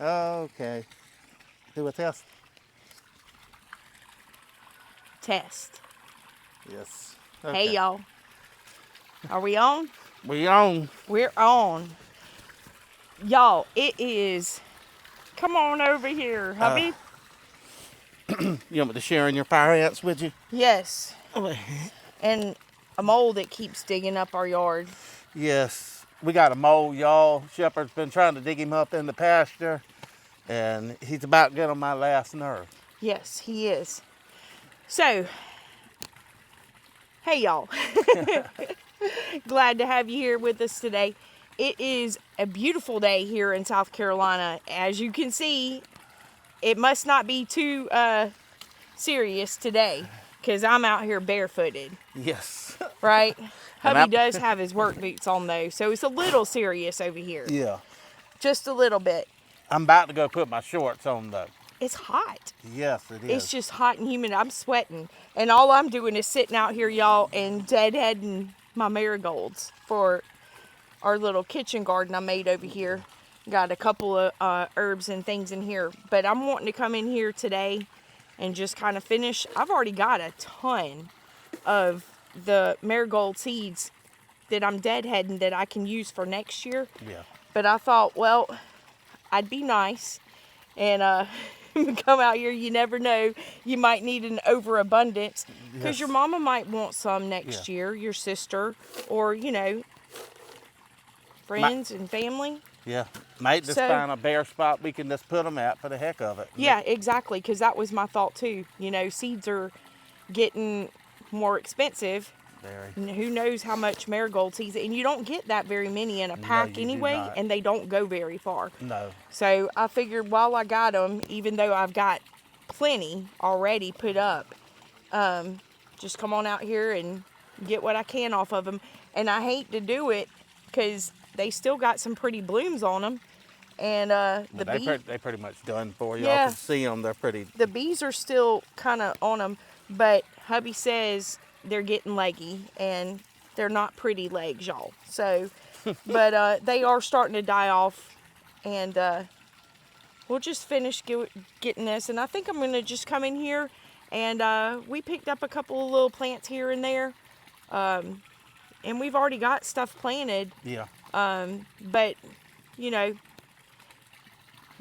Okay. Do a test. Test. Yes. Hey, Okay. y'all. Are we on? We on. We're on. Y'all, it is. Come on over here, hubby. You want me to share in your fire ants with you? Yes. Oh, And a mole that keeps digging up our yard. yes. We got a mole, y'all. Shepherd's been trying to dig him up in the pasture, and he's about to get on my last nerve. Yes, he is. So, hey, y'all. Glad to have you here with us today. It is a beautiful day here in South Carolina. As you can see, it must not be too serious today because I'm out here barefooted, Yes. right? And Hubby does have his work boots on though, so it's a little serious over here. Yeah. Just a little bit. I'm about to go put my shorts on though. It's hot. Yes, it is. It's just hot and humid. I'm sweating. And all I'm doing is sitting out here, y'all, and deadheading my marigolds for our little kitchen garden I made over here. Got a couple of herbs and things in here. But I'm wanting to come in here today and just kind of finish. I've already got a ton of the marigold seeds that I'm deadheading that I can use for next year. Yeah. But I thought, well, I'd be nice and come out here. You never know. You might need an overabundance because Yes. your mama might want some next year, your sister, or, you know, friends and family. Yeah. Might just find a bare spot we can just put them at for the heck of it. Yeah, exactly, because that was my thought too. You know, seeds are getting more expensive. Very. And who knows how much marigold seeds, and you don't get that very many in a pack you do anyway, not. and they don't go very far. No. So I figured while I got them, even though I've got plenty already put up, just come on out here and get what I can off of them. And I hate to do it because they still got some pretty blooms on them. And They pretty much done for you. Yeah. I can see them. They're pretty. the bees are still kind of on them, but hubby says they're getting leggy and they're not pretty legs, y'all. So, but they are starting to die off, and we'll just finish getting this. And I think I'm going to just come in here, and we picked up a couple of little plants here and there, and we've already got stuff planted. Yeah. But, you know,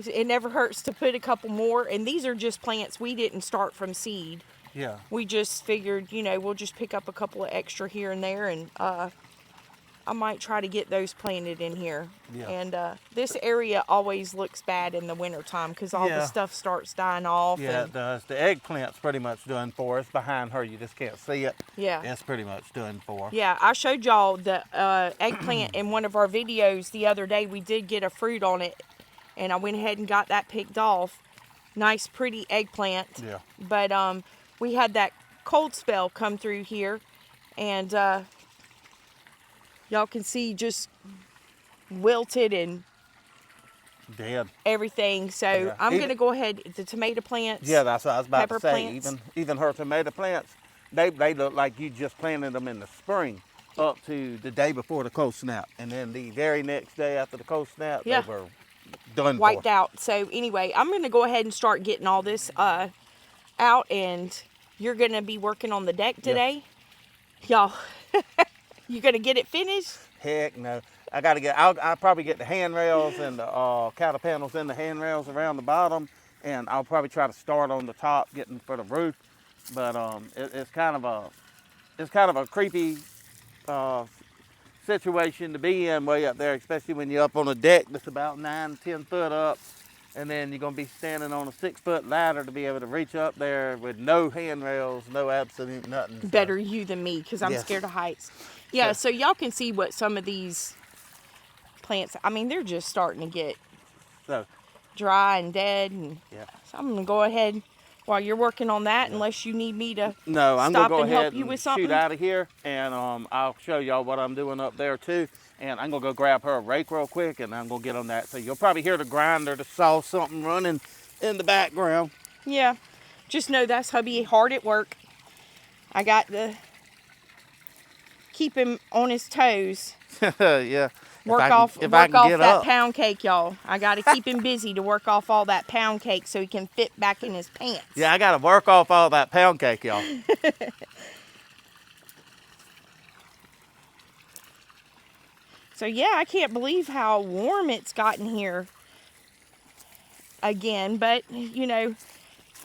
it never hurts to put a couple more. And these are just plants we didn't start from seed. Yeah. We just figured, you know, we'll just pick up a couple of extra here and there. And I might try to get those planted in here. Yeah. And this area always looks bad in the wintertime because all the stuff starts dying off. Yeah, it does. The eggplant's pretty much done for. It's behind her. You just can't see it. Yeah. It's pretty much done for. Yeah, I showed y'all the eggplant in one of our videos the other day. We did get a fruit on it, and I went ahead and got that picked off. Nice, pretty eggplant. Yeah. But we had that cold spell come through here, and y'all can see just wilted and Dead. everything. So Yeah. I'm Even- going to go ahead, the tomato plants. Yeah, that's what I was about Pepper to say. plants. Even her tomato plants, they look like you just planted them in the spring up to the day before the cold snap. And then the very next day after the cold snap, Yeah. they were done Wiped for. out. So anyway, I'm going to go ahead and start getting all this out, and you're going to be working on the deck today. Y'all, you going to get it finished? Heck no. I'll probably get the handrails and the cattle panels and the handrails around the bottom, and I'll probably try to start on the top, getting for the roof. But it's kind of a creepy situation to be in way up there, especially when you're up on a deck that's about 9-10 foot up, and then you're gonna be standing on a 6-foot ladder to be able to reach up there with no handrails, no absolute nothing. So, Better you than me, because I'm Yes. scared of heights. Yeah, so y'all can see what some of these plants, I mean, they're just starting to get so dry and dead. And yeah. so I'm going to go ahead while you're working on that, unless you need me to No, I'm stop gonna go and help ahead you and with something. shoot out of here, and I'll show y'all what I'm doing up there too. And I'm gonna go grab her a rake real quick, and I'm gonna get on that. So you'll probably hear the grinder, the saw, something running in the background. Yeah, just know that's hubby hard at work. I got to keep him on his toes. Yeah, Work I off can that get up. pound cake, y'all. I got to keep him busy to work off all that pound cake so he can fit back in his pants. Yeah, I got to work off all that pound cake, y'all. So yeah, I can't believe how warm it's gotten here again. But, you know,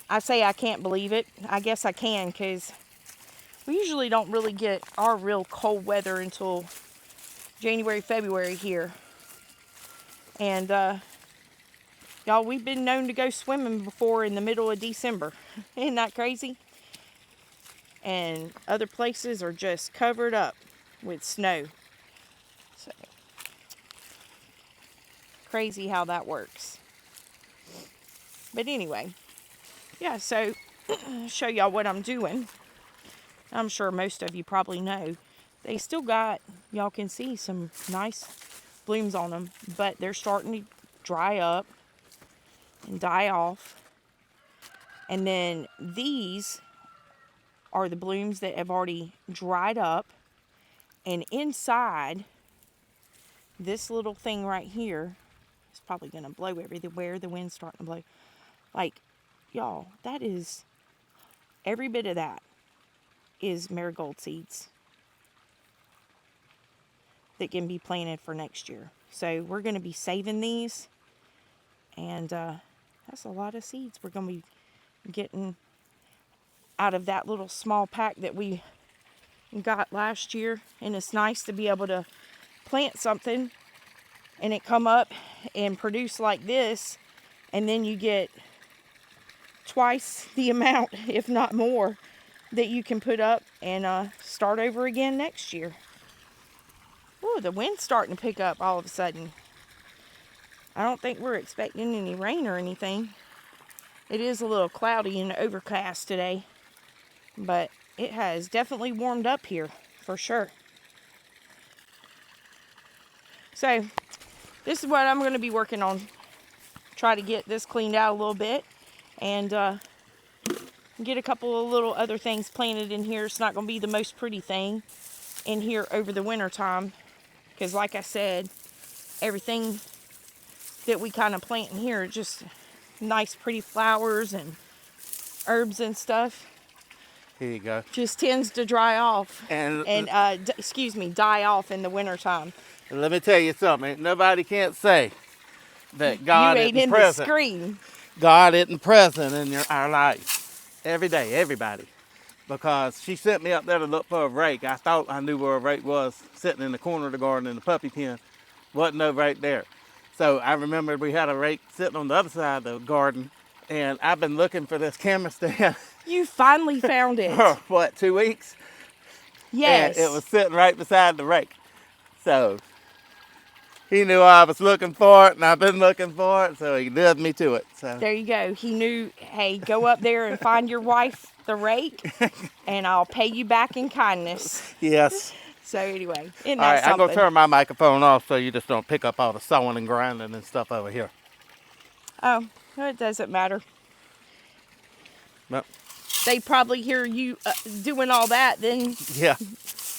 I say I can't believe it. I guess I can, because we usually don't really get our real cold weather until January, February here. And, y'all, we've been known to go swimming before in the middle of December. Isn't that crazy? And other places are just covered up with snow. So, crazy how that works. But anyway, yeah, so show y'all what I'm doing. I'm sure most of you probably know. They still got, y'all can see some nice blooms on them, but they're starting to dry up and die off. And then these are the blooms that have already dried up. And inside this little thing right here, it's probably going to blow everywhere. The wind's starting to blow. Like, y'all, that is, every bit of that is marigold seeds that can be planted for next year. So we're going to be saving these. And that's a lot of seeds we're going to be getting out of that little small pack that we got last year. And it's nice to be able to plant something and it come up and produce like this, and then you get twice the amount, if not more, that you can put up and start over again next year. Ooh, the wind's starting to pick up all of a sudden. I don't think we're expecting any rain or anything. It is a little cloudy and overcast today, but it has definitely warmed up here for sure. So this is what I'm going to be working on. Try to get this cleaned out a little bit and get a couple of little other things planted in here. It's not going to be the most pretty thing in here over the winter time, because like I said, everything that we kind of plant in here, just nice pretty flowers and herbs and stuff, Here you go. just tends to dry off And die off in the winter time. let me tell you something. Nobody can't say that God You ain't isn't in present. the screen. God isn't present in our life every day, everybody. Because she sent me up there to look for a rake. I thought I knew where a rake was, sitting in the corner of the garden in the puppy pen. Wasn't no rake there. So I remembered we had a rake sitting on the other side of the garden, and I've been looking for this camera stand You finally found it. for, what, 2 weeks? Yes. And it was sitting right beside the rake. So he knew I was looking for it, and I've been looking for it, so he led me to it. So there you go. He knew, hey, go up there and find your wife the rake, and I'll pay you back in kindness. yes. So anyway, isn't All that right, I'm something? going to turn my microphone off so you just don't pick up all the sawing and grinding and stuff over here. Oh, no, it doesn't matter. Well, They probably hear you doing all that, then yeah.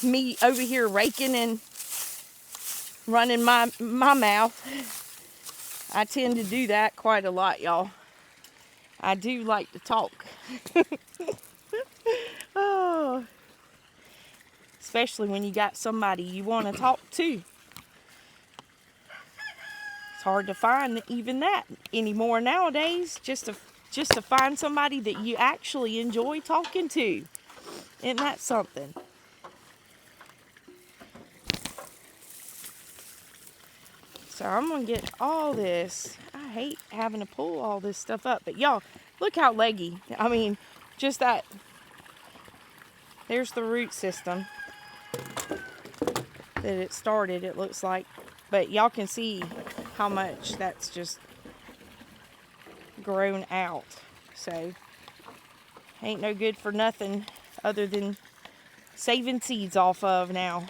me over here raking and running my mouth. I tend to do that quite a lot, y'all. I do like to talk. Oh, especially when you got somebody you want to talk to. It's hard to find even that anymore nowadays. Just to find somebody that you actually enjoy talking to. Isn't that something? So I'm going to get all this. I hate having to pull all this stuff up. But y'all, look how leggy. I mean, just that. There's the root system that it started, it looks like. But y'all can see how much that's just grown out. So, ain't no good for nothing other than saving seeds off of now.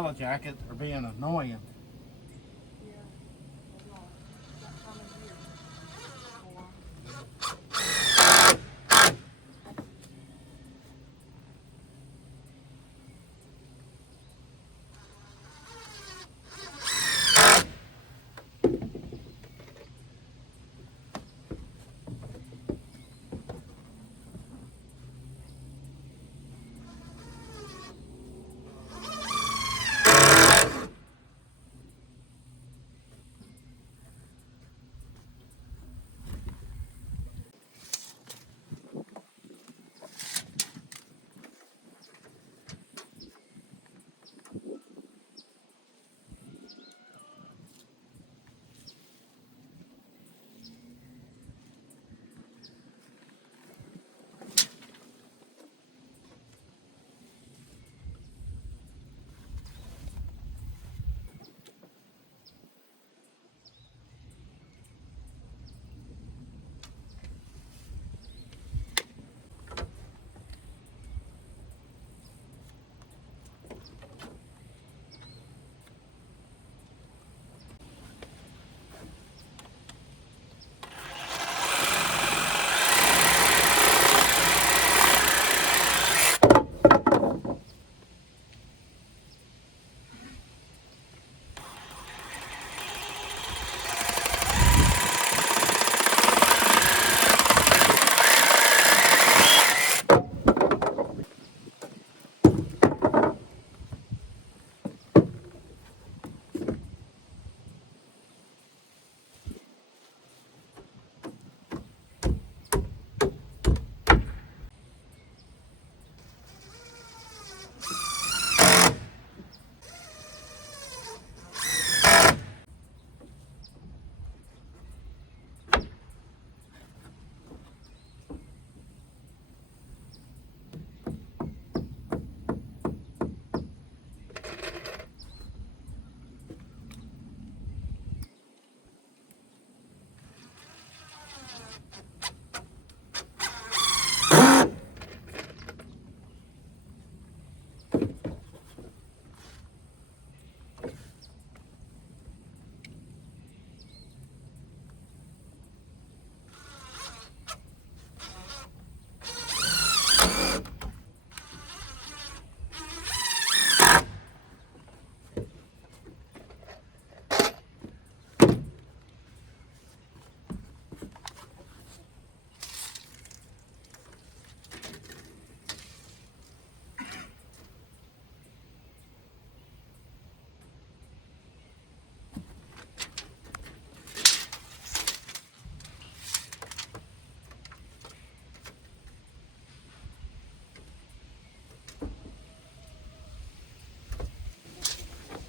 yellow jackets are being annoying.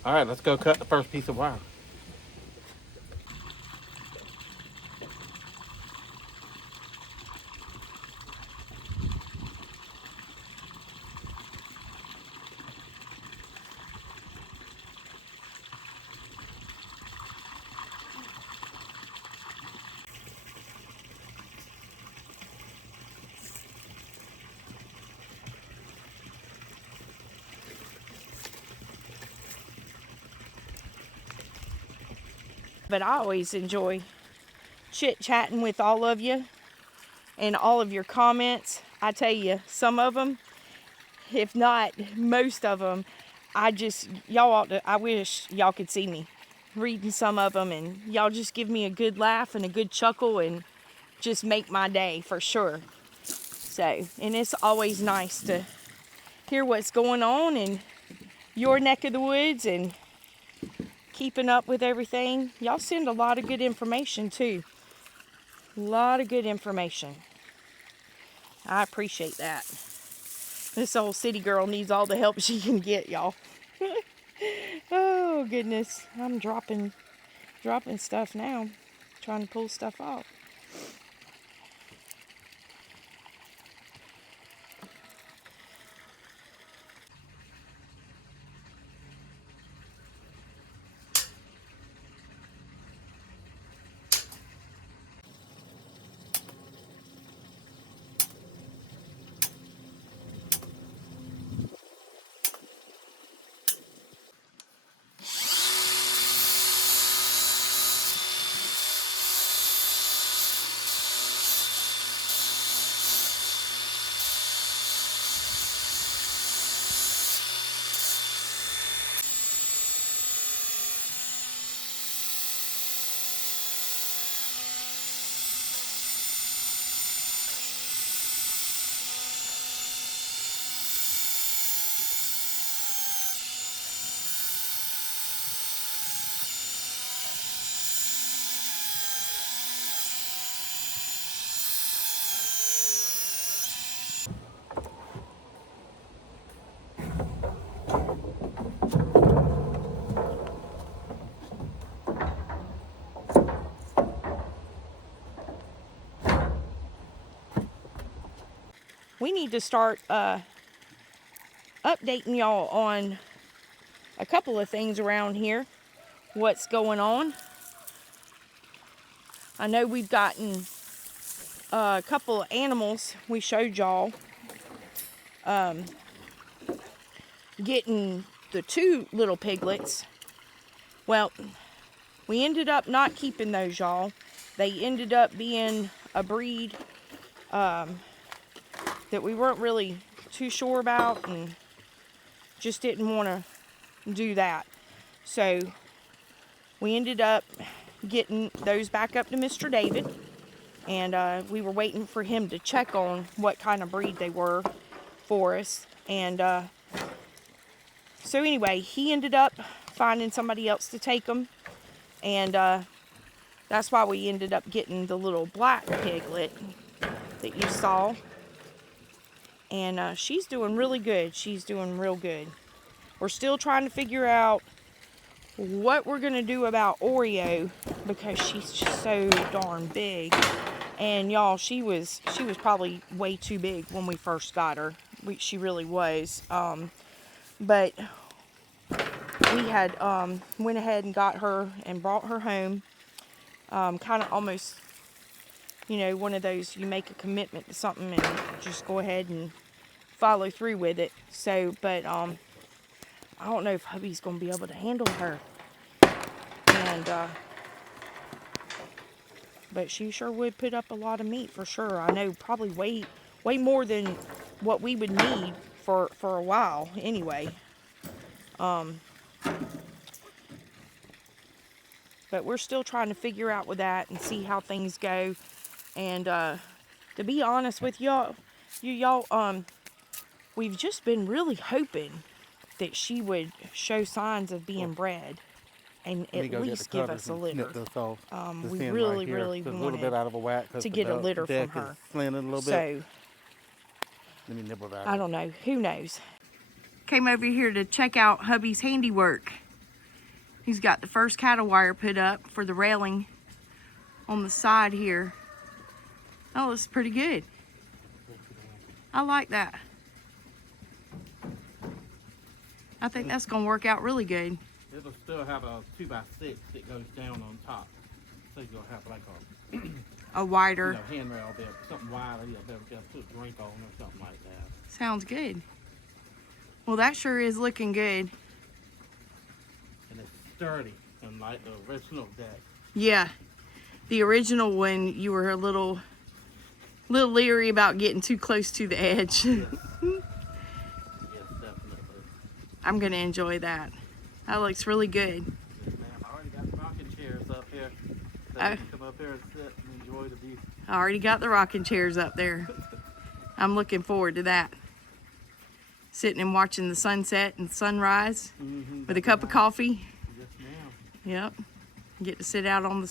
All right, let's go cut the first piece of wire. But I always enjoy chit-chatting with all of you and all of your comments. I tell you, some of them, if not most of them, y'all ought to, I wish y'all could see me reading some of them, and y'all just give me a good laugh and a good chuckle and just make my day for sure. So, and it's always nice to hear what's going on in your neck of the woods and keeping up with everything. Y'all send a lot of good information too. A lot of good information. I appreciate that. This old city girl needs all the help she can get, y'all. Oh goodness, I'm dropping stuff now, trying to pull stuff off. we need to start updating y'all on a couple of things around here, what's going on. I know we've gotten a couple of animals we showed y'all, getting the 2 little piglets. Well, we ended up not keeping those, y'all. They ended up being a breed that we weren't really too sure about and just didn't want to do that. So we ended up getting those back up to Mr. David, and we were waiting for him to check on what kind of breed they were for us. And so anyway, he ended up finding somebody else to take them, and that's why we ended up getting the little black piglet that you saw. And she's doing really good. She's doing real good. We're still trying to figure out what we're going to do about Oreo, because she's just so darn big. And y'all, she was probably way too big when we first got her. She really was. But we had went ahead and got her and brought her home. Kind of almost, you know, one of those, you make a commitment to something and just go ahead and follow through with it. So, but I don't know if hubby's going to be able to handle her. And but she sure would put up a lot of meat for sure. I know, probably way more than what we would need for a while anyway. But we're still trying to figure out with that and see how things go. And to be honest with y'all, we've just been really hoping that she would show signs of being bred and at least give us a litter. We really wanted to get a litter from her. So, I don't know. Who knows? Came over here to check out hubby's handiwork. He's got the first cattle wire put up for the railing on the side here. Oh, it's pretty good. I like that. I think that's going to work out really good. It'll still have a 2x6 that goes down on top. So you'll have like a wider, handrail bit, something wider. You'll be able to put a drink on or something like that. Sounds good. Well, that sure is looking good. And it's sturdy, unlike the original deck. Yeah, the original one, you were a little leery about getting too close to the edge. Yes. Yes, definitely. I'm gonna enjoy that. That looks really good. Yes, ma'am. I already got the rocking chairs up here, so you can come up here and sit and enjoy the view. I already got the rocking chairs up there. I'm looking forward to that. Sitting and watching the sunset and sunrise with a cup of coffee. Yes, ma'am. Yep. Get to sit out on the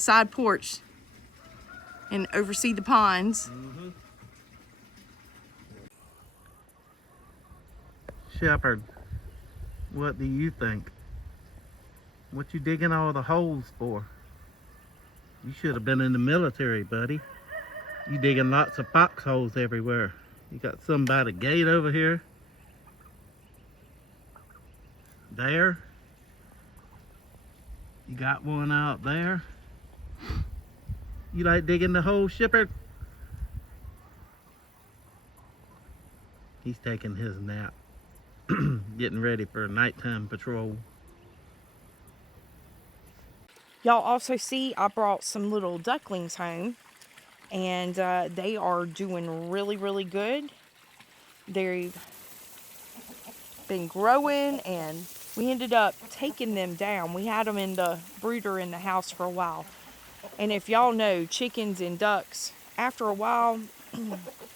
side porch and oversee the ponds. Shepherd, what do you think? What you digging all the holes for? You should have been in the military, buddy. You digging lots of foxholes everywhere. You got some by the gate over here. There. You got one out there. You like digging the hole, Shepherd? He's taking his nap. Getting ready for a nighttime patrol. Y'all also see I brought some little ducklings home, and they are doing really good. They've been growing, and we ended up taking them down. We had them in the brooder in the house for a while. And if y'all know, chickens and ducks, after a while,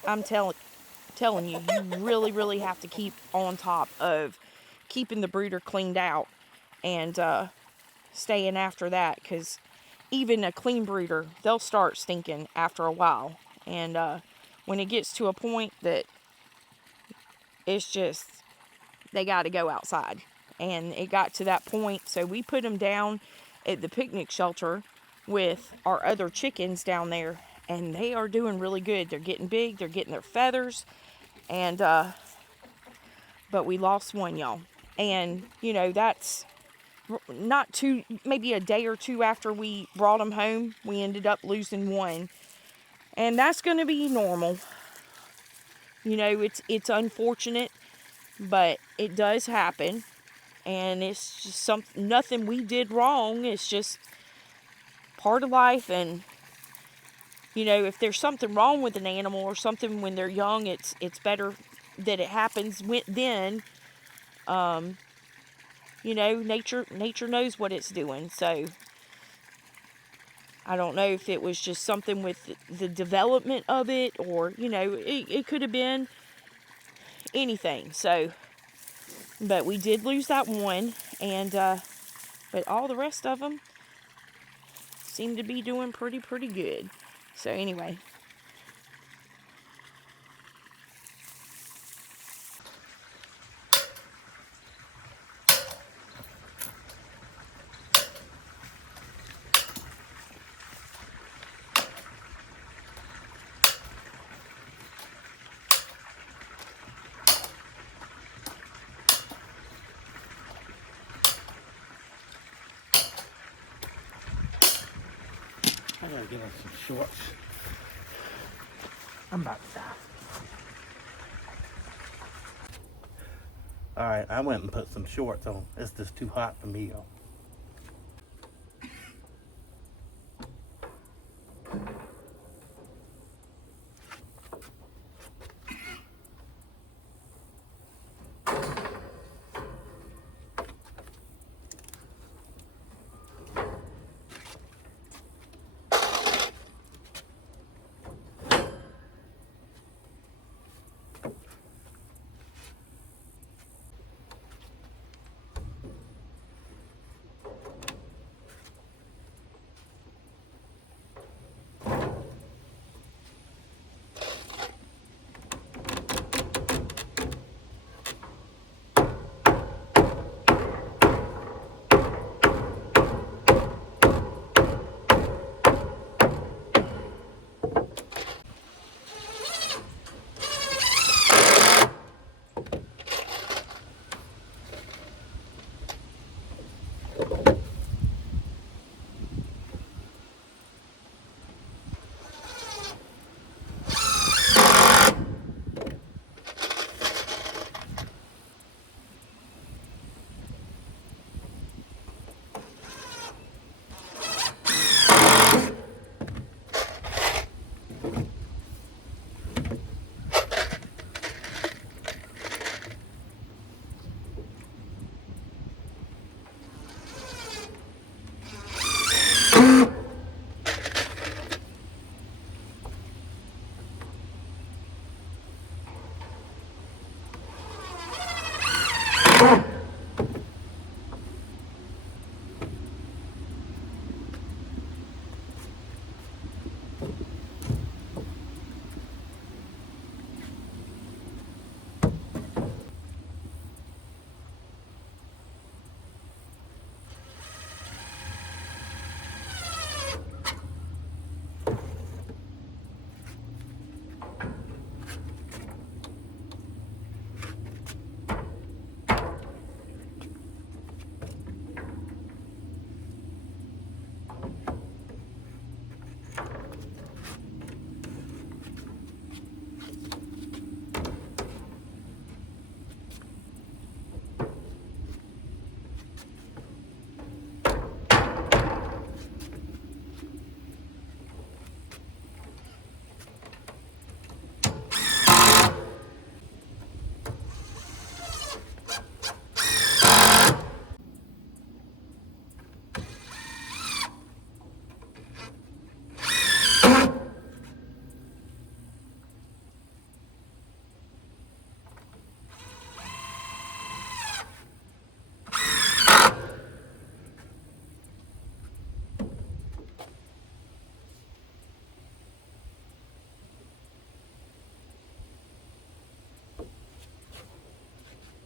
I'm telling you, you really have to keep on top of keeping the brooder cleaned out and staying after that, because even a clean brooder, they'll start stinking after a while. And when it gets to a point that it's just, they got to go outside. And it got to that point, so we put them down at the picnic shelter with our other chickens down there. and they are doing really good. They're getting big, they're getting their feathers, and but we lost one, y'all. And you know, that's not too, maybe a day or two after we brought them home, we ended up losing one. And that's going to be normal. You know, it's unfortunate, but it does happen. And it's just nothing we did wrong. It's just part of life. And you know, if there's something wrong with an animal or something when they're young, it's better that it happens then. You know, nature knows what it's doing. So I don't know if it was just something with the development of it, or you know, it could have been anything. So, but we did lose that one, and but all the rest of them seem to be doing pretty good. So anyway. I gotta get us some shorts. I'm about to die. Alright, I went and put some shorts on. It's just too hot for me, y'all.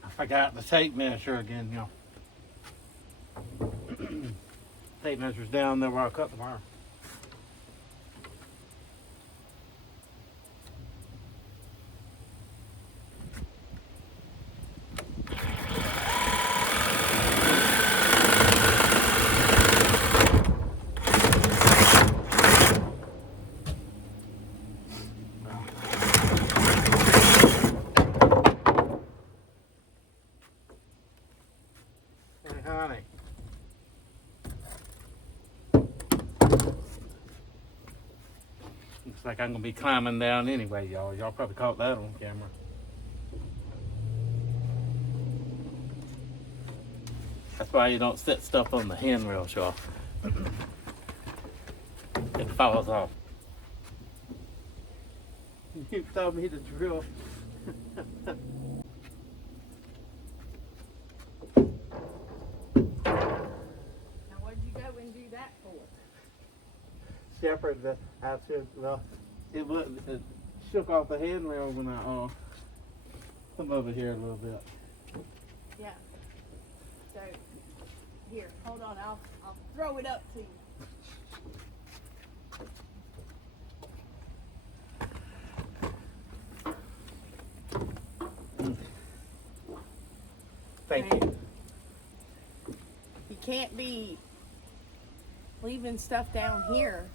I forgot the tape measure again, y'all. Tape measure's down there where I cut the wire. like I'm gonna be climbing down anyway, y'all. Y'all probably caught that on camera. That's why you don't set stuff on the handrails, y'all. It falls off. You told me to drill. Now, what'd you go and do that for? Shepherd, I should, well, it shook off the handrail when I come over here a little bit. Yeah. So, here, hold on. I'll throw it up to you. Thank you. You can't be leaving stuff down here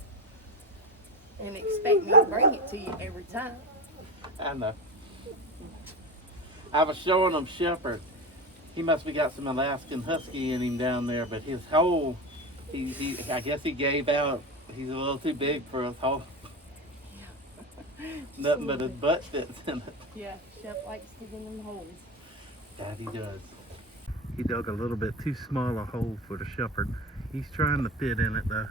and expect me to bring it to you every time. I know. I was showing him Shepherd. He must have got some Alaskan Husky in him down there, but his hole, I guess he gave out. He's a little too big for his hole. Yeah. Nothing but his butt fits in it. Yeah, Shep likes digging them holes. That he does. He dug a little bit too small a hole for the Shepherd. He's trying to fit in it though.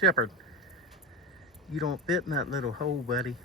Shepherd, you don't fit in that little hole, buddy.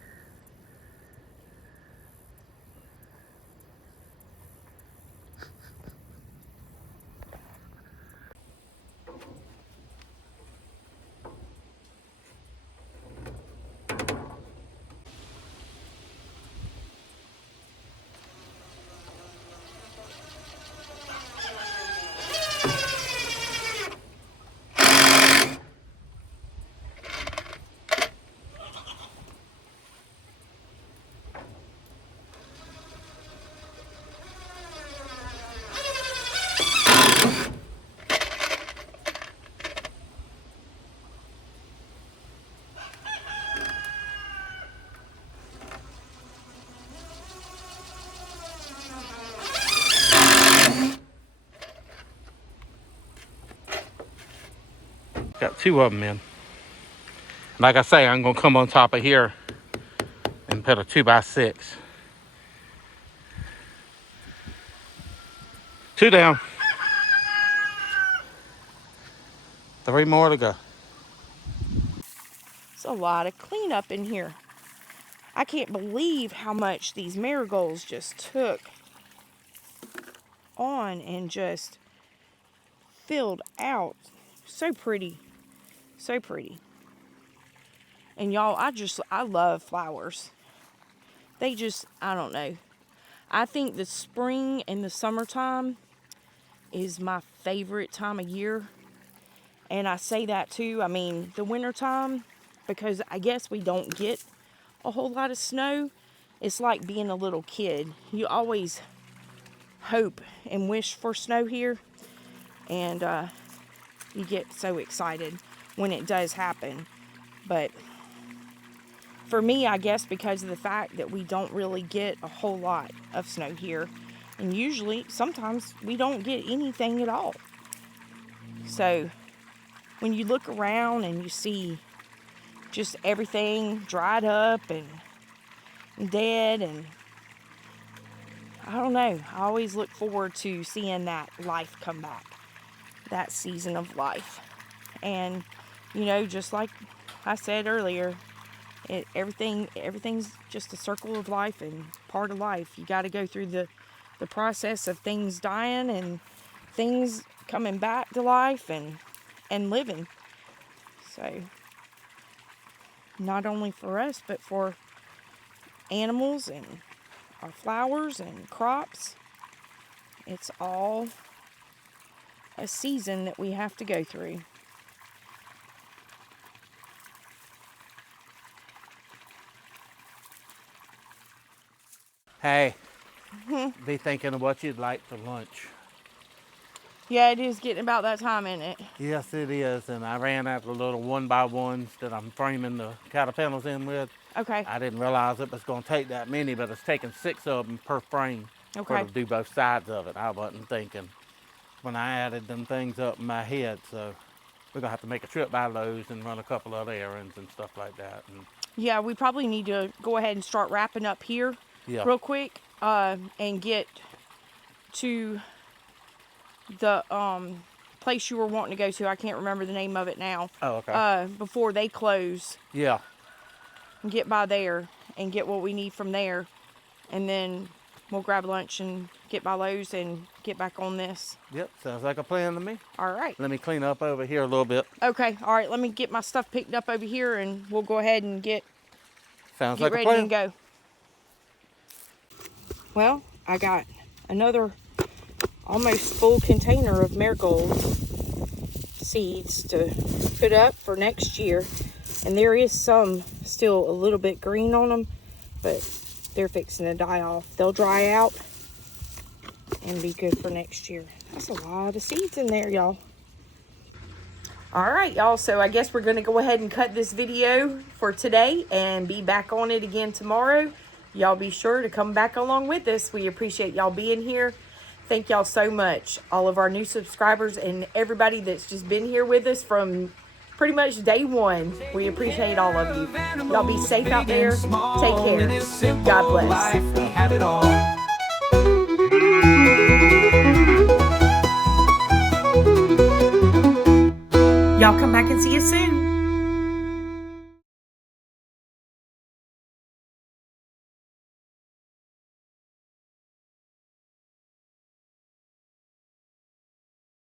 Got two of them in. Like I say, I'm gonna come on top of here and put a 2x6. Two down. 3 more to go. It's a lot of cleanup in here. I can't believe how much these marigolds just took on and just filled out. So pretty. So pretty. And y'all, I love flowers. They just, I don't know. I think the spring and the summertime is my favorite time of year. And I say that too. I mean, the wintertime, because I guess we don't get a whole lot of snow. It's like being a little kid. You always hope and wish for snow here. And you get so excited when it does happen. But for me, I guess because of the fact that we don't really get a whole lot of snow here. And usually, sometimes we don't get anything at all. So when you look around and you see just everything dried up and dead, and I don't know, I always look forward to seeing that life come back, that season of life. And you know, just like I said earlier, everything's just a circle of life and part of life. You got to go through the process of things dying and things coming back to life and living. So not only for us, but for animals and our flowers and crops. It's all a season that we have to go through. Hey, be thinking of what you'd like for lunch. Yeah, it is getting about that time, isn't it? Yes, it is. And I ran out the little 1x1s that I'm framing the cattle panels in with. Okay. I didn't realize it was going to take that many, but it's taking 6 of them per frame Okay. to do both sides of it. I wasn't thinking when I added them things up in my head. So we're gonna have to make a trip by Lowe's and run a couple other errands and stuff like that. And Yeah, we probably need to go ahead and start wrapping up here real quick and get to the place you were wanting to go to. I can't remember the name of it now. Oh, okay. Before they close. Yeah. And get by there and get what we need from there. And then we'll grab lunch and get by Lowe's and get back on this. Yep, sounds like a plan to me. All right. Let me clean up over here a little bit. Okay, all right, let me get my stuff picked up over here and we'll go ahead and get ready and go. Well, I got another almost full container of marigold seeds to put up for next year. And there is some still a little bit green on them, but they're fixing to die off. They'll dry out and be good for next year. That's a lot of seeds in there, y'all. All right, y'all, so I guess we're going to go ahead and cut this video for today and be back on it again tomorrow. Y'all be sure to come back along with us. We appreciate y'all being here. Thank y'all so much, all of our new subscribers and everybody that's just been here with us from pretty much day one. We appreciate all of you. Y'all be safe out there. Take care. God bless. Y'all come back and see us soon.